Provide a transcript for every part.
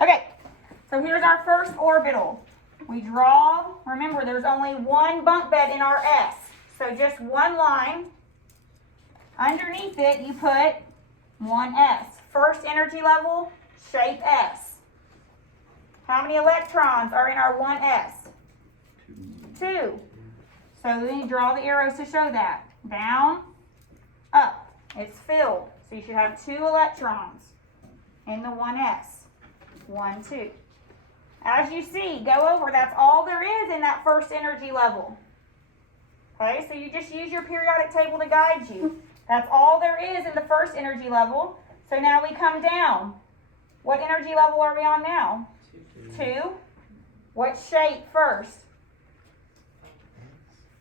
Okay, so here's our first orbital. We draw, remember there's only one bunk bed in our S, so just one line. Underneath it you put one S. First energy level, shape S. How many electrons are in our 1s? 2. So then you draw the arrows to show that. Down, up. It's filled. So you should have 2 electrons in the 1s. 1, 2. As you see, go over, that's all there is in that first energy level. Okay, so you just use your periodic table to guide you. That's all there is in the first energy level. So now we come down. What energy level are we on now? 2. What shape first?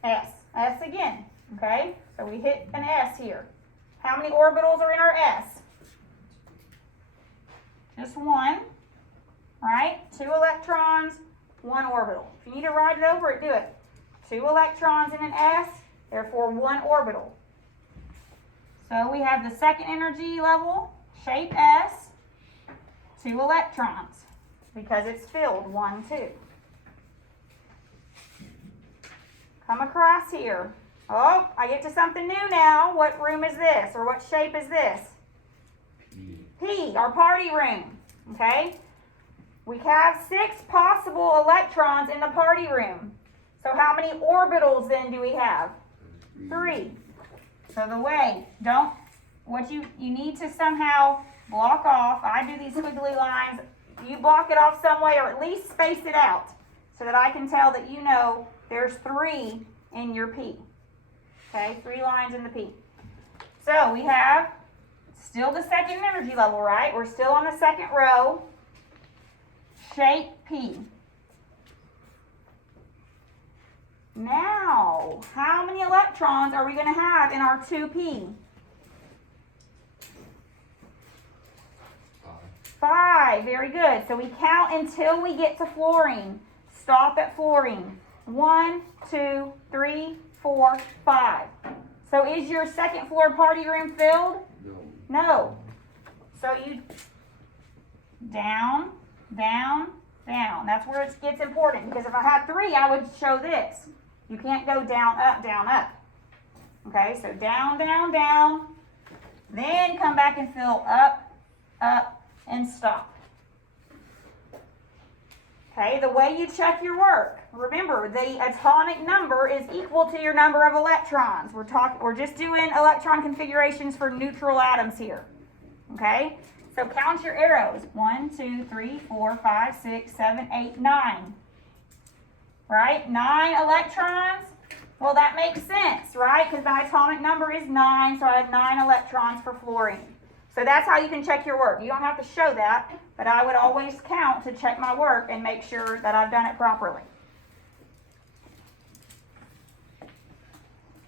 S. S again. Okay, so we hit an S here. How many orbitals are in our S? Just 1. Right? 2 electrons, 1 orbital. If you need to write it over it, do it. 2 electrons in an S, therefore 1 orbital. So we have the second energy level, shape S, 2 electrons, because it's filled, 1, 2. Come across here. Oh, I get to something new now. What room is this, or what shape is this? P, our party room, okay? We have 6 possible electrons in the party room. So how many orbitals then do we have? 3. So the way, what you need to somehow block off, I do these squiggly lines, you block it off some way or at least space it out so that I can tell that you know there's 3 in your P. Okay, 3 lines in the P. So we have still the second energy level, right? We're still on the second row. Shape P. Now, how many electrons are we going to have in our 2p? 5. Very good. So we count until we get to fluorine. Stop at fluorine. 1, 2, 3, 4, 5. So is your second floor party room filled? No. No. So you down, down, down. That's where it gets important, because if I had 3, I would show this. You can't go down, up, down, up. Okay, so down, down, down. Then come back and fill up, up, and stop. Okay, the way you check your work. Remember, the atomic number is equal to your number of electrons. We're just doing electron configurations for neutral atoms here. Okay? So count your arrows. 1, 2, 3, 4, 5, 6, 7, 8, 9. Right? 9 electrons. Well, that makes sense, right? Because my atomic number is 9, so I have 9 electrons for fluorine. So that's how you can check your work. You don't have to show that, but I would always count to check my work and make sure that I've done it properly.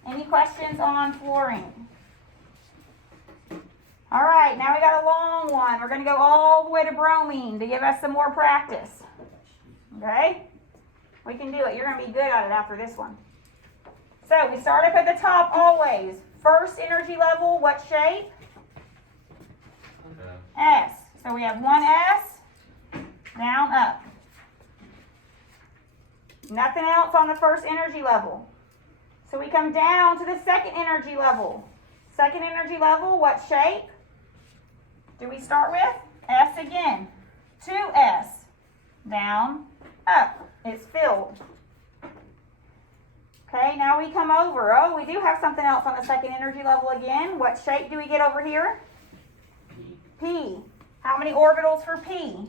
Any questions on fluorine? All right, now we got a long one. We're going to go all the way to bromine to give us some more practice. Okay? We can do it. You're going to be good at it after this one. So we start up at the top always. First energy level, what shape? S. So we have 1s, down, up. Nothing else on the first energy level. So we come down to the second energy level. Second energy level, what shape do we start with? S again. 2s, down, up. It's filled. Okay, now we come over. Oh, we do have something else on the second energy level again. What shape do we get over here? P. How many orbitals for P?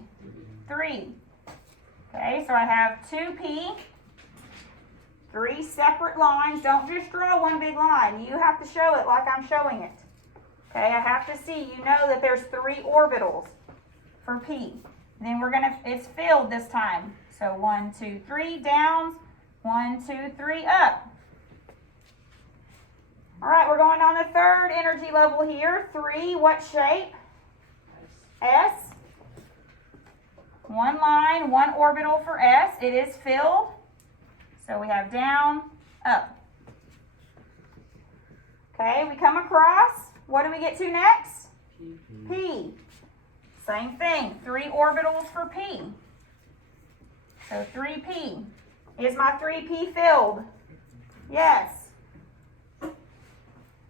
3. Okay, so I have 2p, 3 separate lines. Don't just draw one big line. You have to show it like I'm showing it. Okay, I have to see, you know that there's 3 orbitals for P. And then it's filled this time. So 1, 2, 3, down. 1, 2, 3, up. All right, we're going on the third energy level here. 3, what shape? S. 1 line, 1 orbital for S. It is filled. So we have down, up. Okay, we come across. What do we get to next? P. Same thing, 3 orbitals for P. So 3P. Is my 3P filled? Yes. All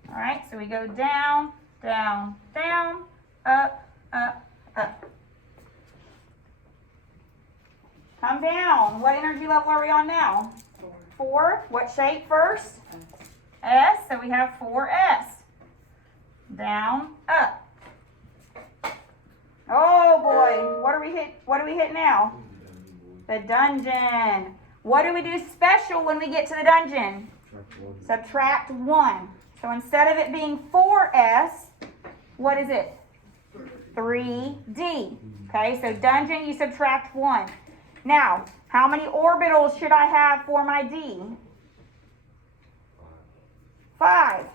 right, so we go down, down, down, up, up, up. Come down. What energy level are we on now? 4. What shape first? S. So we have 4S. Down, up. Oh boy, what do we hit now? The dungeon. What do we do special when we get to the dungeon? Subtract 1. So instead of it being 4S, what is it? 3D. Okay, so dungeon, you subtract 1. Now, how many orbitals should I have for my D? 5.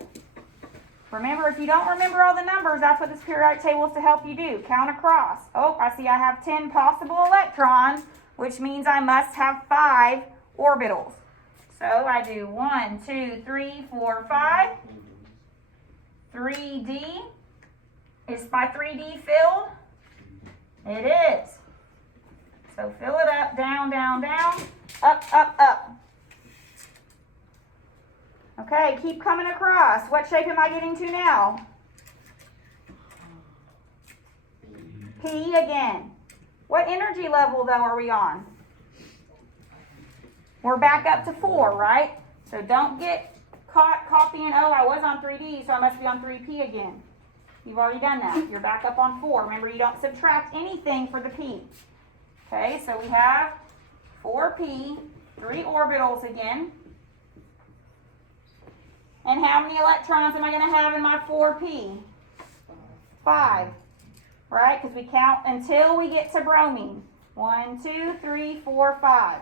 Remember, if you don't remember all the numbers, that's what this periodic table is to help you do. Count across. Oh, I see I have 10 possible electrons, which means I must have 5 orbitals. So I do 1, 2, 3, 4, 5. 3D. Is my 3D filled? It is. So fill it up, down, down, down, up, up, up. Okay, keep coming across. What shape am I getting to now? P again. What energy level, though, are we on? We're back up to 4, right? So don't get caught copying, oh, I was on 3D, so I must be on 3P again. You've already done that. You're back up on 4. Remember, you don't subtract anything for the P. Okay, so we have 4P, 3 orbitals again. And how many electrons am I going to have in my 4P? 5, right? Because we count until we get to bromine. 1, 2, 3, 4, 5.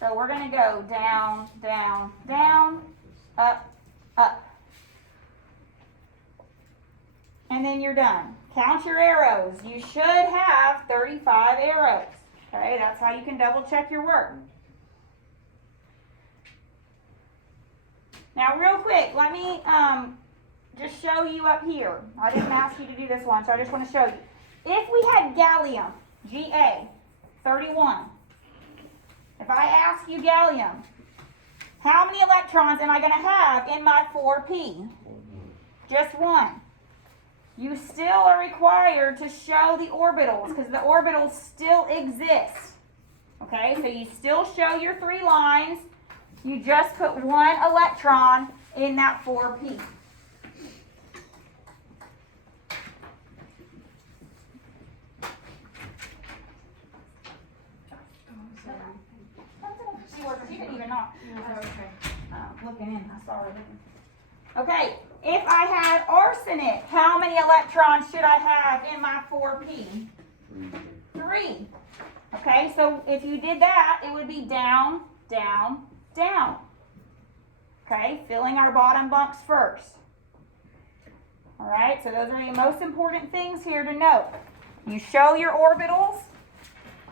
So we're going to go down, down, down, up, up. And then you're done. Count your arrows. You should have 35 arrows. Okay, that's how you can double check your work. Now, real quick, let me just show you up here. I didn't ask you to do this one, so I just want to show you. If we had gallium, Ga, 31. If I ask you gallium, how many electrons am I going to have in my 4P? Just 1. You still are required to show the orbitals because the orbitals still exist. Okay, so you still show your 3 lines. You just put 1 electron in that 4P. She didn't even knock. She was looking in. I saw her looking. Okay, if I had arsenic, how many electrons should I have in my 4P? 3. Okay, so if you did that, it would be down, down, down. Okay, filling our bottom bunks first. All right, so those are the most important things here to note. You show your orbitals,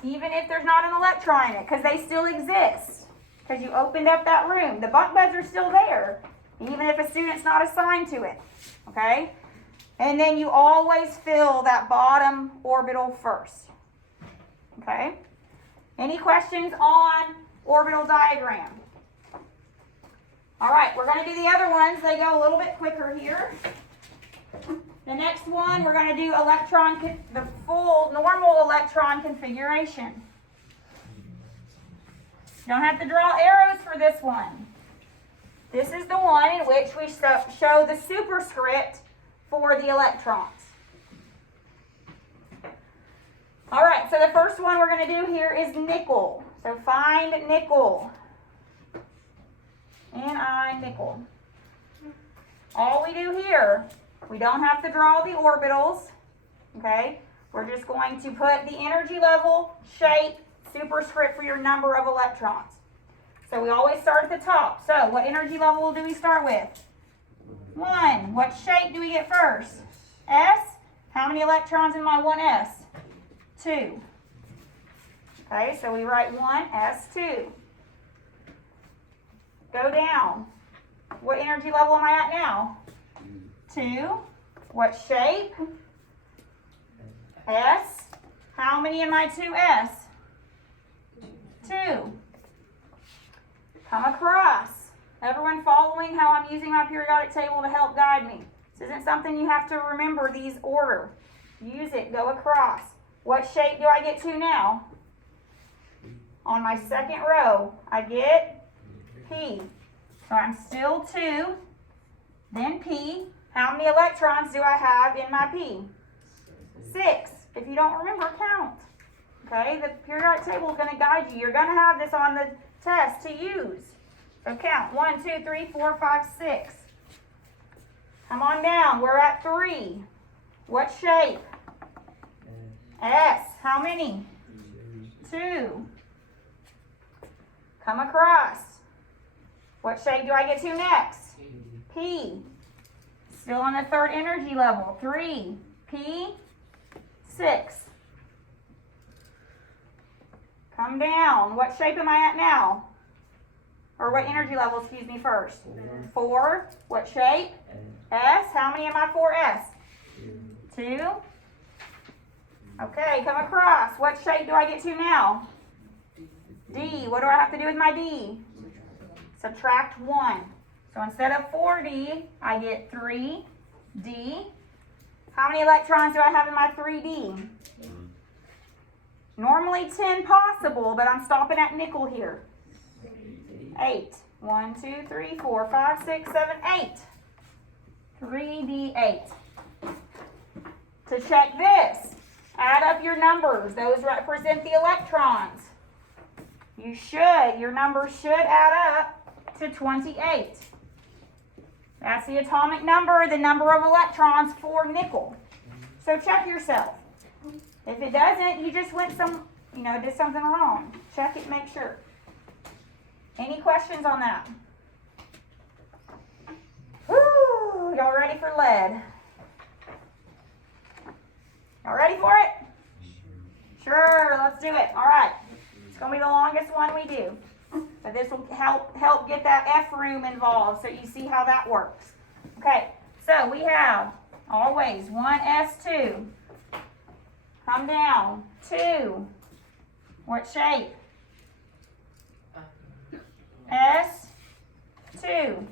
even if there's not an electron in it, because they still exist. Because you opened up that room. The bunk beds are still there, even if a student's not assigned to it. Okay? And then you always fill that bottom orbital first. Okay? Any questions on orbital diagram? All right, we're going to do the other ones. They go a little bit quicker here. The next one, we're going to do the full normal electron configuration. You don't have to draw arrows for this one. This is the one in which we show the superscript for the electrons. All right, so the first one we're going to do here is nickel. So find nickel. Ni, nickel. All we do here, we don't have to draw the orbitals, okay? We're just going to put the energy level, shape, superscript for your number of electrons. So we always start at the top. So what energy level do we start with? 1. What shape do we get first? S. How many electrons in my 1s? 2. Okay, so we write 1s2. Go down. What energy level am I at now? 2. What shape? S. How many in my 2s? 2. Come across. Everyone following how I'm using my periodic table to help guide me. This isn't something you have to remember these order. Use it. Go across. What shape do I get to now? On my second row, I get P. So I'm still 2, then P. How many electrons do I have in my P? 6. If you don't remember, count. Okay, the periodic table is going to guide you. You're going to have this on the test to use. So count. 1, 2, 3, 4, 5, 6. Come on down. We're at 3. What shape? S. How many? 2. Come across. What shape do I get to next? P. Still on the third energy level. 3. P. 6. Come down. What shape am I at now? Or what energy level, excuse me, first? 4. What shape? S. How many am I 4s? 2. Okay, come across. What shape do I get to now? D. What do I have to do with my D? Subtract 1. So instead of 4D, I get 3D. How many electrons do I have in my 3D? Normally 10 possible, but I'm stopping at nickel here. 8. 1, 2, 3, 4, 5, 6, 7, 8. 3D8. To check this, add up your numbers. Those represent the electrons. Your numbers should add up to 28. That's the atomic number, the number of electrons for nickel. So check yourself. If it doesn't, you just went did something wrong. Check it, make sure. Any questions on that? Woo! Y'all ready for lead? Y'all ready for it? Sure, let's do it. All right. It's going to be the longest one we do. But this will help get that F room involved so you see how that works. Okay, so we have always 1s2. Come down. 2. What shape? S2.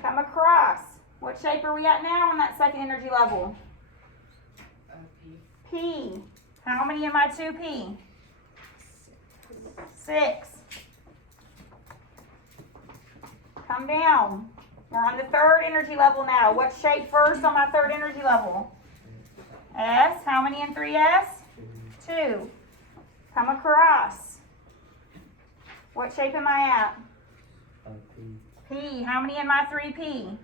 Come across. What shape are we at now on that second energy level? P. How many in my 2P? 6. Come down. We're on the third energy level now. What shape first on my third energy level? S. How many in 3s? 2. Come across. What shape am I at? P. How many in my 3P?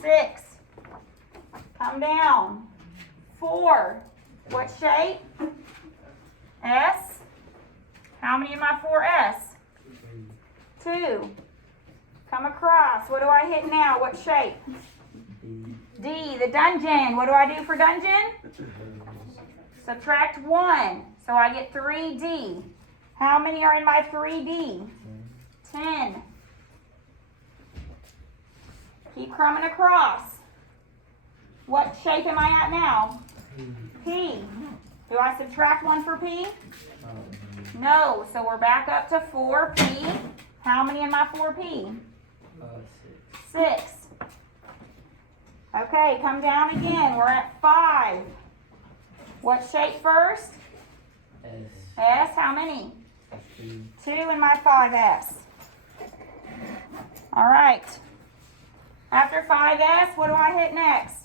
6. Come down. 4. What shape? S. How many in my 4s? 2. Come across. What do I hit now? What shape? D. The dungeon. What do I do for dungeon? Subtract 1. So I get 3D. How many are in my 3D? 10. Keep coming across. What shape am I at now? P. Do I subtract 1 for P? No. So we're back up to 4P. How many in my 4P? 6. Okay, come down again. We're at 5. What shape first? S. How many? 2 in my 5s. All right. After 5s, what do I hit next?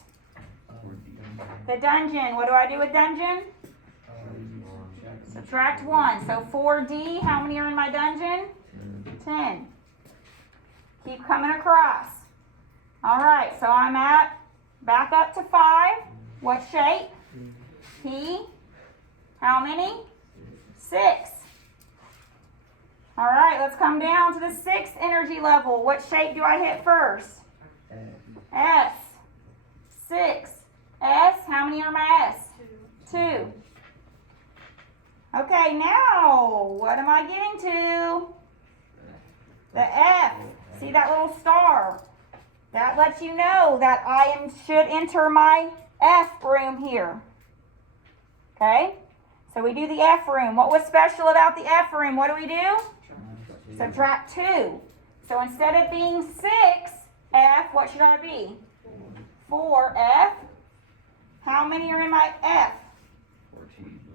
The dungeon. What do I do with dungeon? Subtract 1. So 4D. How many are in my dungeon? 10. Keep coming across. All right, so I'm back up to 5. What shape? P. How many? 6. All right, let's come down to the 6th energy level. What shape do I hit first? S. 6. S. How many are my S? 2. Okay, now, what am I getting to? The F. See that little star? That lets you know that I should enter my F room here. Okay? So we do the F room. What was special about the F room? What do? Subtract 2. So instead of being 6F, what should I be? 4F. How many are in my F?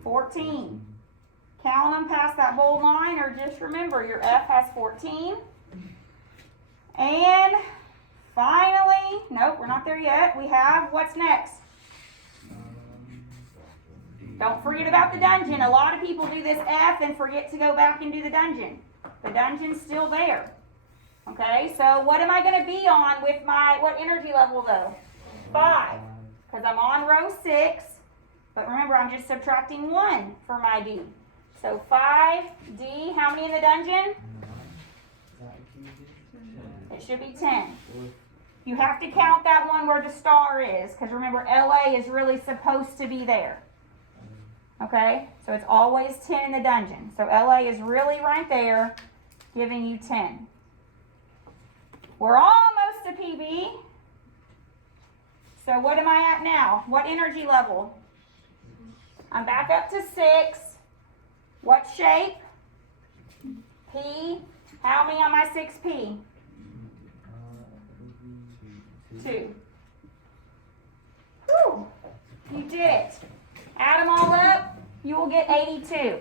14. Count them past that bold line, or just remember your F has 14. And finally, nope, we're not there yet. We have, what's next? Don't forget about the dungeon. A lot of people do this F and forget to go back and do the dungeon. The dungeon's still there. Okay, so what am I going to be on with my, what energy level though? 5, because I'm on row 6. But remember, I'm just subtracting 1 for my D. So 5D, how many in the dungeon? It should be 10. You have to count that one where the star is, because remember, LA is really supposed to be there. Okay, so it's always 10 in the dungeon. So LA is really right there, giving you 10. We're almost to PB. So what am I at now? What energy level? I'm back up to 6. What shape? P. How many on my 6P? 2. Whew. You did it. Add them all up, you will get 82.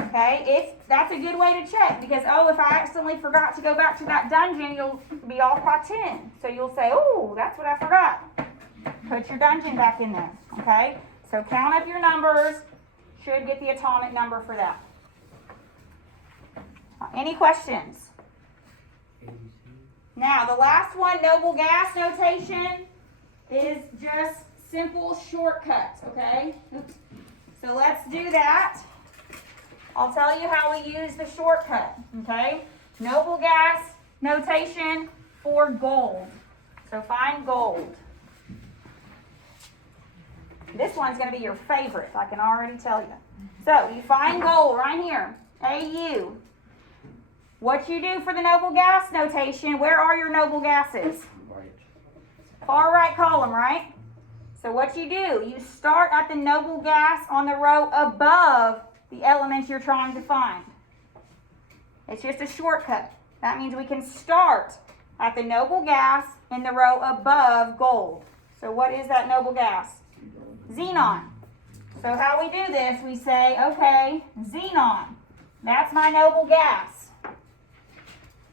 Okay, that's a good way to check, because, oh, if I accidentally forgot to go back to that dungeon, you'll be off by 10. So you'll say, oh, that's what I forgot. Put your dungeon back in there, okay? So count up your numbers, should get the atomic number for that. Any questions? Now, the last one, noble gas notation, is just simple shortcuts, okay? Oops. So let's do that. I'll tell you how we use the shortcut, okay? Noble gas notation for gold. So find gold. This one's going to be your favorite, I can already tell you. So you find gold right here, AU. What you do for the noble gas notation, where are your noble gases? Far right column, right? So what you do, you start at the noble gas on the row above the elements you're trying to find. It's just a shortcut. That means we can start at the noble gas in the row above gold. So what is that noble gas? Xenon. So how we do this, we say, okay, xenon. That's my noble gas.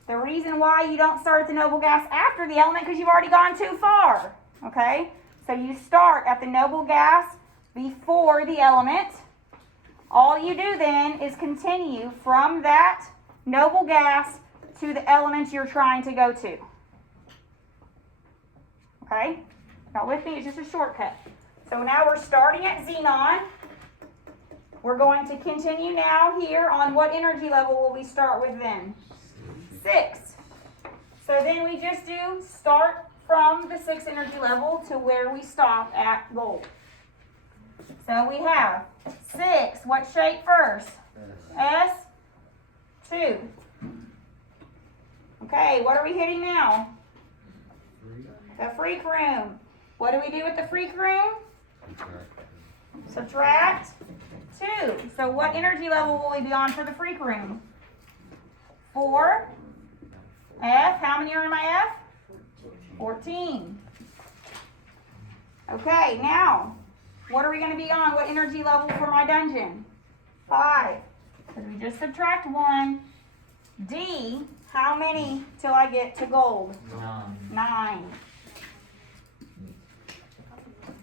The reason why you don't start at the noble gas after the element, because you've already gone too far. Okay? So you start at the noble gas before the element. All you do then is continue from that noble gas to the element you're trying to go to. Okay? Now with me, it's just a shortcut. So now we're starting at xenon. We're going to continue now here on what energy level will we start with then? 6. So then we just do start from the 6 energy level to where we stop at gold. So we have 6. What shape first? S. 2. Okay, what are we hitting now? The freak room. What do we do with the freak room? Subtract 2. So what energy level will we be on for the freak room? 4. F. How many are in my F? 14. Okay, now, what are we going to be on? What energy level for my dungeon? 5. Because we just subtract 1. D. How many till I get to gold? 9.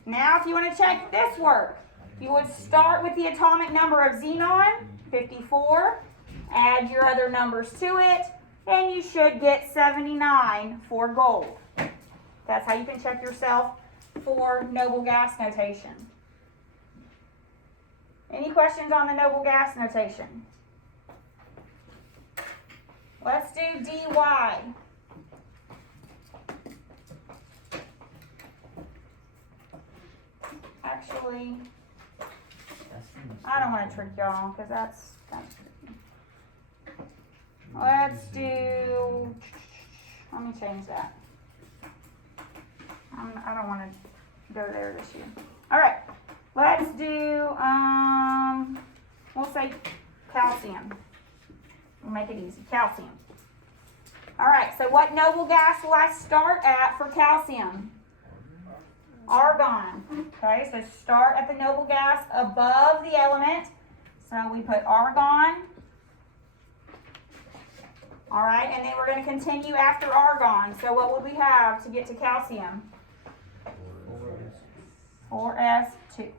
Now, if you want to check this work, you would start with the atomic number of xenon, 54, add your other numbers to it, and you should get 79 for gold. That's how you can check yourself for noble gas notation. Any questions on the noble gas notation? Let's do dy. Actually, I don't want to trick y'all because that's kind of tricky. Let's do, let me change that. I don't want to go there this year. All right. Let's do, we'll say calcium. We'll make it easy, calcium. All right, so what noble gas will I start at for calcium? Argon. Okay, so start at the noble gas above the element. So we put argon. All right, and then we're going to continue after argon. So what would we have to get to calcium? 4s2.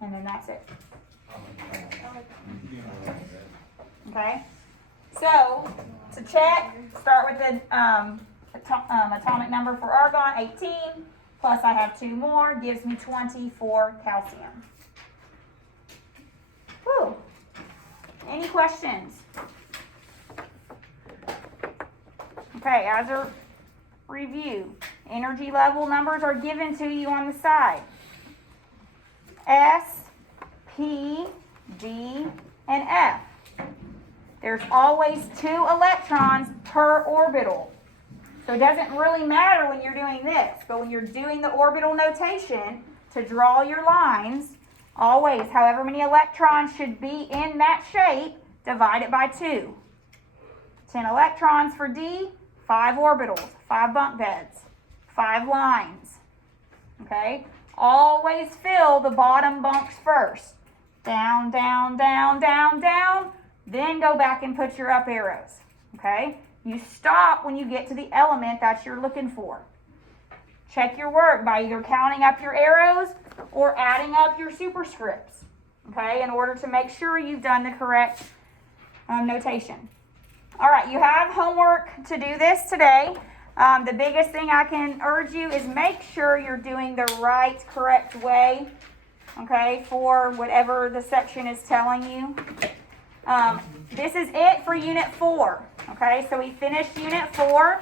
And then that's it. Okay, so to check, start with the atomic number for argon, 18, plus I have 2 more, gives me 20 for calcium. Whew. Any questions? Okay, as a review, energy level numbers are given to you on the side. S, P, D, and F. There's always 2 electrons per orbital. So it doesn't really matter when you're doing this, but when you're doing the orbital notation to draw your lines, always, however many electrons should be in that shape, divide it by 2. 10 electrons for D, 5 orbitals, 5 bunk beds, 5 lines. Okay? Always fill the bottom bunks first. Down, down, down, down, down. Then go back and put your up arrows. Okay? You stop when you get to the element that you're looking for. Check your work by either counting up your arrows or adding up your superscripts. Okay? In order to make sure you've done the correct notation. All right, you have homework to do this today. The biggest thing I can urge you is make sure you're doing the right, correct way, okay, for whatever the section is telling you. This is it for Unit 4, okay? So we finished Unit 4.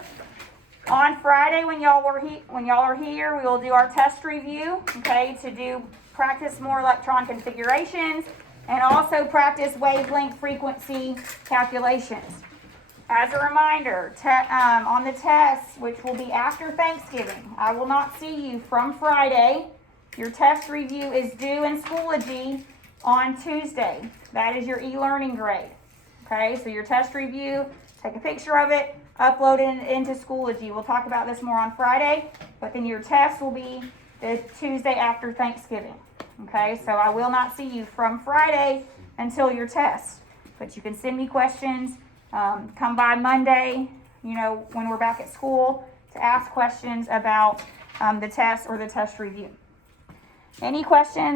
On Friday, when y'all are here, we will do our test review, okay, to practice more electron configurations and also practice wavelength frequency calculations. As a reminder, on the test, which will be after Thanksgiving, I will not see you from Friday. Your test review is due in Schoology on Tuesday. That is your e-learning grade. Okay, so your test review, take a picture of it, upload it into Schoology. We'll talk about this more on Friday, but then your test will be the Tuesday after Thanksgiving. Okay, so I will not see you from Friday until your test, but you can send me questions. Come by Monday, when we're back at school, to ask questions about the test or the test review. Any questions?